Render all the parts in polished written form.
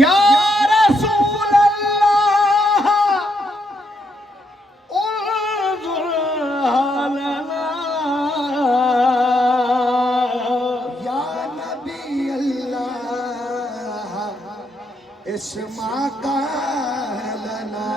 या रसूल अल्लाह उन्जुर हालना या नबी अल्लाह इस्मा का लना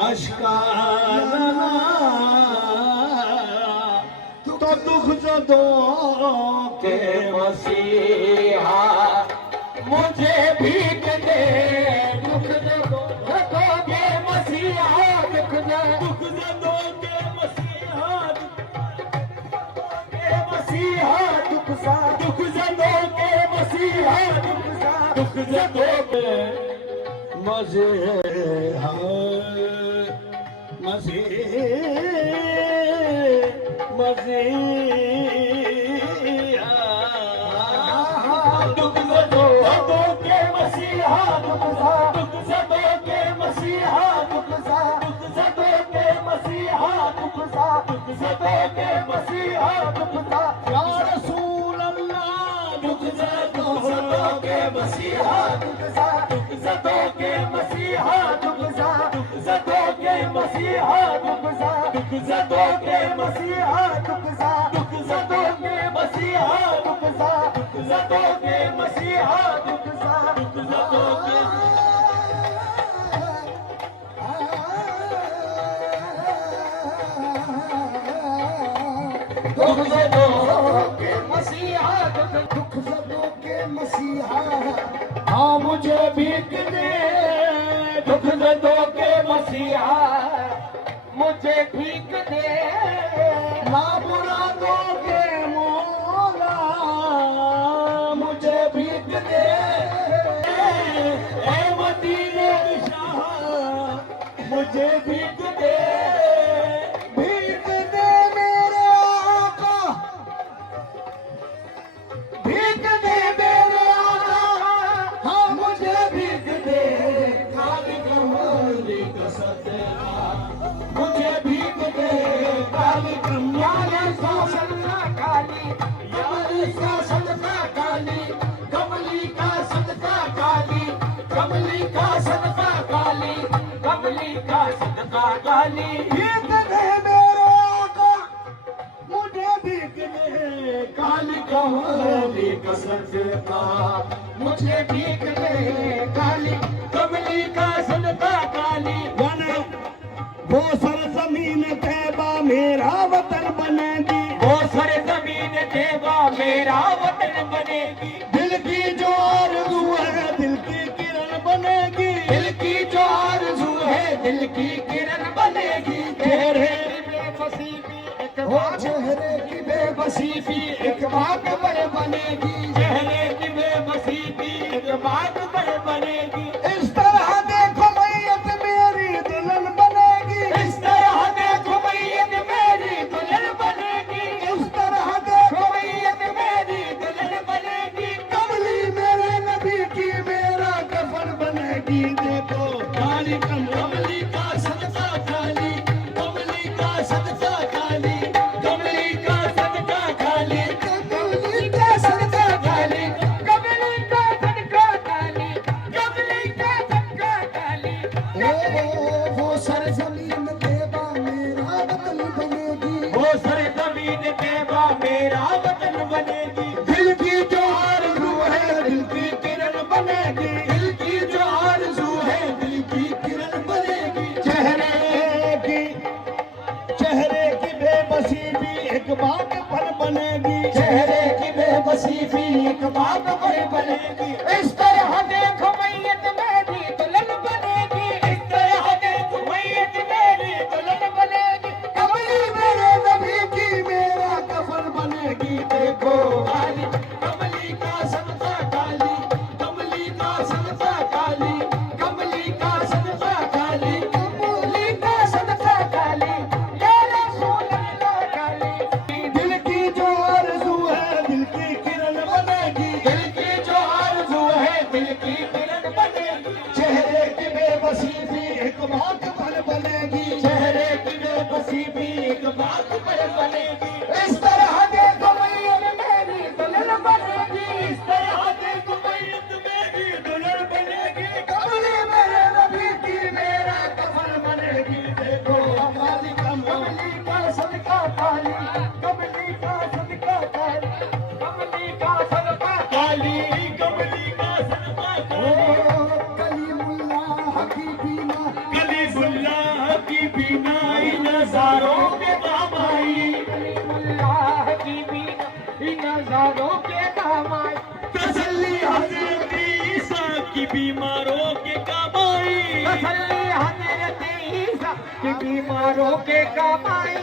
अशकालना तो दुख जदों के मसीहा मुझे भीग दे दुख जदों के मसीहा दुख जदों के मसीहा दुख सा दुख जदों के मसीहा दुख जदों के मजे मजे मजे दुख जदों के मसीहा दुख जदों के मसीहा दुख जदों के मसीहा दुख जदों के मसीहा दुख या रसूल अल्लाह दुख जदों के मसीहा दुख जदों के मसीहा दुख जदों के मसीहा दुख जदों के मसीहा दुख जदों के मसीहा दुख जदों के मसीहा दुख जदों के दुख जदों के मसीहा दुख जदों के मसीहा हाँ मुझे भीख दे दुख जदों के मसीहा मुझे भीख दे ना मुरादों के मौला मुझे भीख दे ऐ मदीने शाह मुझे भीख दे मेरे आका भीख दे मेरे आका हाँ मुझे भीख दे खाली कमली का सदका मुझे भीख दे काली कमली का सदका काली यारी का सदका काली कमली का सदका काली कमली का सदका काली कमली का सदका काली भीख दे मेरे आका मुझे भीख दे काली कमली का सदका मुझे भीख दे काली कमली का सदका काली वो सर जमीन तैबा मेरा वतन बनेगी वो सर जमीन तैबा मेरा वतन बनेगी दिल की जो आरज़ू है दिल की किरण बनेगी दिल की जो आरज़ू है दिल की किरण बनेगी चेहरे की बेबसी भी एक बात पर बनेगी चेहरे की बेबसी भी एक बात पर बनेगी इस तरह देखो मैयत मेरी दुल्हन बनेगी इस तरह देखो मैयत मेरी दुल्हन बनेगी इस तरह देखो मैयत मेरी दुल्हन बनेगी कमली मेरे नबी की मेरा कफन बनेगी देखो काली कमली का सदका काली कमली का सदका काली कमली का सदका काली कमली का सदका काली कमली का सदका काली कमली का सदका काली वो सर जमीन तैबा मेरा वतन बनेगी वो सर जमीन तैबा मेरा वतन बनेगी दिल की जो आरज़ू है दिल की किरण बनेगी दिल की जो आरज़ू है दिल की किरण बनेगी चेहरे की बेबसी भी एक बात पर बनेगी चेहरे की बेबसी भी एक बात पर बनेगी इस तरह देखो मैयत मेरी दुल्हन बनेगी इस तरह देखो मैयत मेरी दुल्हन बनेगी कमली मेरे नबी की मेरा कफन बनेगी की भी नजारों के काम आई, तसल्ली हजरत ईसा की बीमारों के काम आई, तसल्ली हजरत ईसा की बीमारों के काम आई।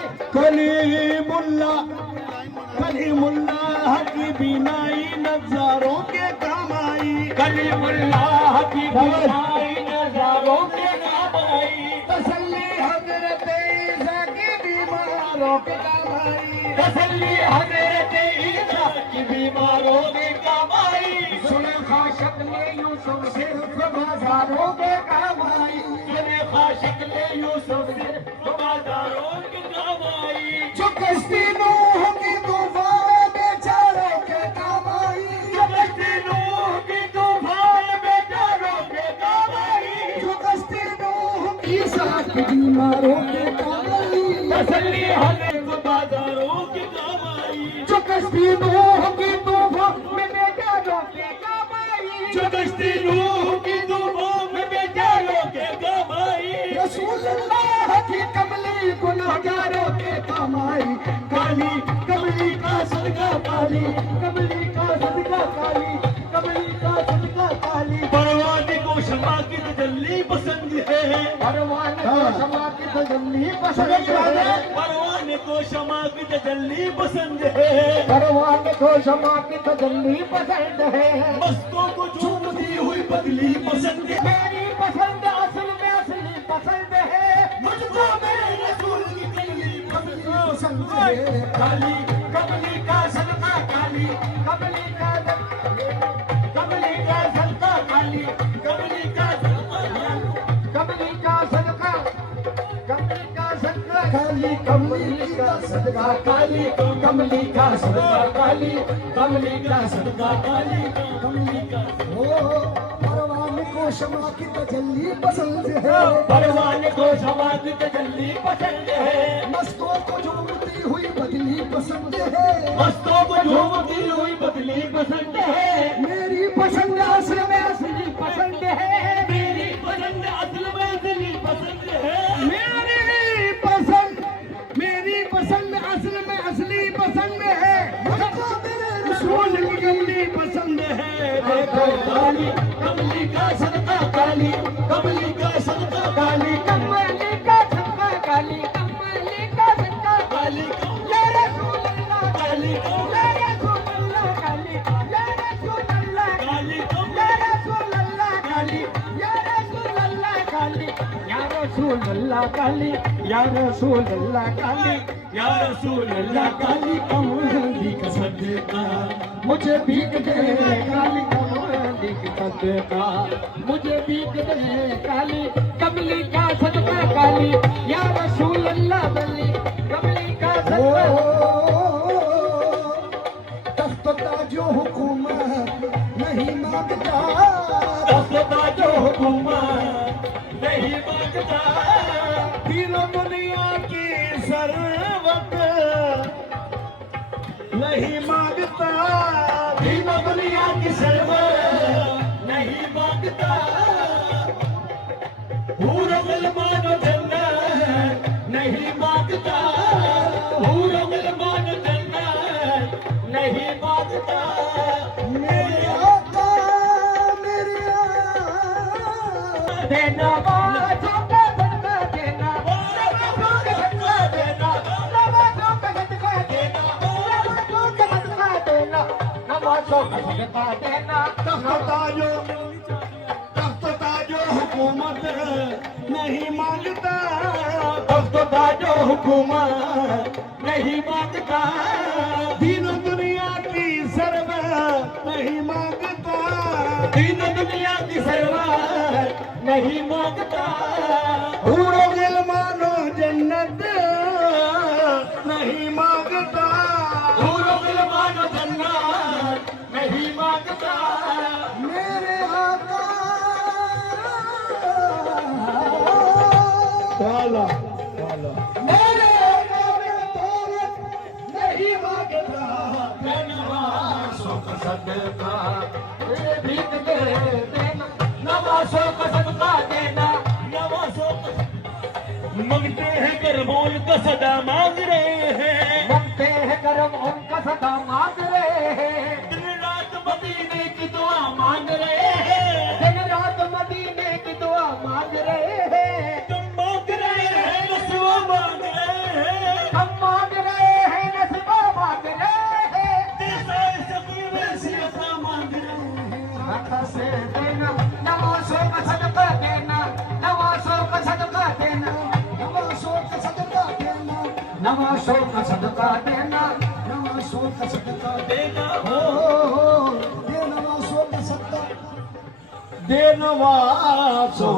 कलीमुल्लाह की बीनाई नजारों के काम आई, कलीमुल्लाह की बीनाई नजारों के काम आई, तसल्ली हजरत ईसा की बीमारों के काम आई, तसल्ली हजरत ईसा की बीमारों के काम आई। सुलेखा शक्ल यूसुफ सिर्फ बाजारों के काम आई, सुलेखा शक्ल यूसुफ सिर्फ बाजारों के काम आई। जो कश्ती नूह की तूफान बेचारों के काम आई, जो कश्ती नूह की तूफान बेचारों के काम आई, जो कश्ती नूह ईसा की बीमारों के काम आई, तसल्ली हजरत बाजारों के काम आई। जो कश्ती नूह की तूफान में बेचारों के काम आई, जो कश्ती नूह की तूफान में बेचारों के काम आई। रसूलुल्लाह की कमली गुनहगारों के काम आई, काली कमली का सदका काली, कमली का सदका काली, कमली का सदका काली। परवाने को क्षमा की तजल्ली पसंद है, परवाने को क्षमा की तजल्ली पसंद है, परवाने को क्षमा की तजल्ली पसंद है, परवाने को क्षमा की तजल्ली पसंद है। मस्तों को झूमती हुई बदली पसंद है। मेरी पसंद असल में असली पसंद है, मुझको मेरे रसूल की कमली पसंद है। काली कमली का सदका काली, कमली का कमली का सदका काली, कमली का सदका काली। कमली का सदका, कमली का सदका काली, कमली का सदका काली, कमली का सदका काली, कमली का सदका काली, कमली का ओ परवाने को क्षमा की तजल्ली पसंद है, परवाने को क्षमा की तजल्ली पसंद है, मस्तों को झूमती हुई बदली पसंद है। मस्तों को झूमती हुई बदली पसंद है। मेरी पसंद असल में असली पसंद है, मेरी पसंद असल में असली पसंद है। मेरी पसंद, मेरी पसंद असल में असली पसंद है। मुझको मेरे रसूल की कमली पसंद है। देखो काली कमली का सदका काली, कमली का सदका काली, कमली का सदका काली, कमली का सदका काली या रसूल अल्लाह काली या रसूल अल्लाह काली, या रसूल अल्लाह काली या रसूल अल्लाह काली, या रसूल अल्लाह काली, या रसूल अल्लाह काली, या रसूल अल्लाह काली, या रसूल अल्लाह काली कमली का सदका मुझे भीख दे काली कमली का सदका, मुझे भीख दे काली कमली का सदका काली, या रसूल अल्लाह काली कमली का सदका। तख्त ताजो हुकूमत नहीं मांगता, तख्ता जो हुकूमत नहीं मांगता, तीनों दुनिया की सरवत नहीं मांगता, दीन दुनिया की सरवत नहीं मांगता, हूर मिलमान जन्नत नहीं मांगता, हूर मिलमान जन्नत नहीं मांगता। मेरे आका मेरे आका देना नवाजों का सदका देना, नवाजों का सदका देना, नवाजों का सदका देना, नवाजों का सदका देना, नवाजों का सदका देना। तख्त ताजो हुकूमत नहीं मांगता, तख्त ताजो हुकूमत नहीं मांगता, दीन दुनिया की सरवत नहीं मांगता, दीन दुनिया की सरवत नहीं मांगता, हूरो गिलमानो जन्नत नहीं मांगता, हूर मिलमान जन्नत नहीं मांगता। मेरे आका मेरे आका में दौलत नहीं मांगता, नवाजों का सदका मुझे भीख दे देना, नवाजों का सदका देना, नवाजों का मांगते हैं करम उनका सदा मांग रहे हैं, मांगते हैं करम उनका सदा मांग रहे हैं, दिन रात मदीने की दुआ मांग रहे हैं, दिन रात मदीने की दुआ मांग रहे हैं, तुम मांग रहे हैं नस्वा मांग रहे हैं, हम मांग रहे हैं नस्बा मांग रहे हैं, जैसा सकीर वैसी अता मांग रहे हैं। अता से देना नमाज़ों का सदका देना, नमाज़ों का सदका देना, नमाज़ों का सदका देना, नमाज़ों का सदका देना, नमाज़ों का सदका देना, हो ये नमाज़ों का सदका दे नवाज़ों